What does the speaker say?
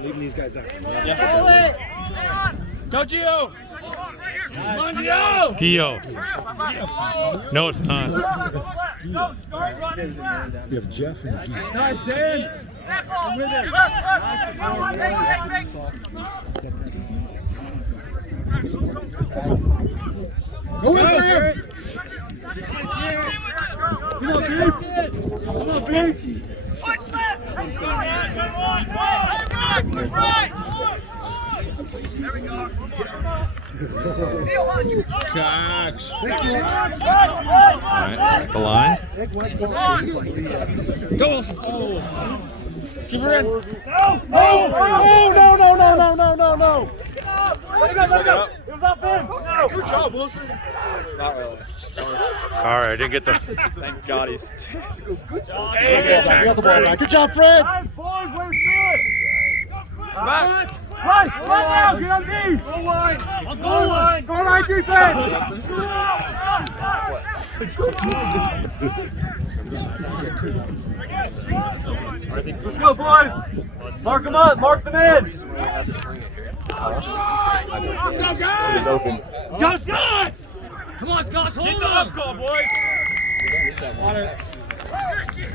Leaving these guys out. Yeah. Go, Gio! Come on, Gio! Gio. No, it's not. We have Jeff and Gio. Nice, Dan! I'm with it. Go with him! Come on, Beast! Come on, Beast! Jesus. Catch. Alright, at the line. Go, Wilson! Oh. Keep her in! No! Let it go! It was up in! No! Good job, Wilson. Not really. Sorry, I didn't get the. Thank God he's. Good job. Get the ball back. Good job, Fred. Nice, boys, way to feel it! Right! Right now! Get on D! Go line! Go line! Go line defense! Let's go, boys! Mark them up! Mark them in! Let's go, Scots! Come on, Scots! Hold up! Get the up goal, boys!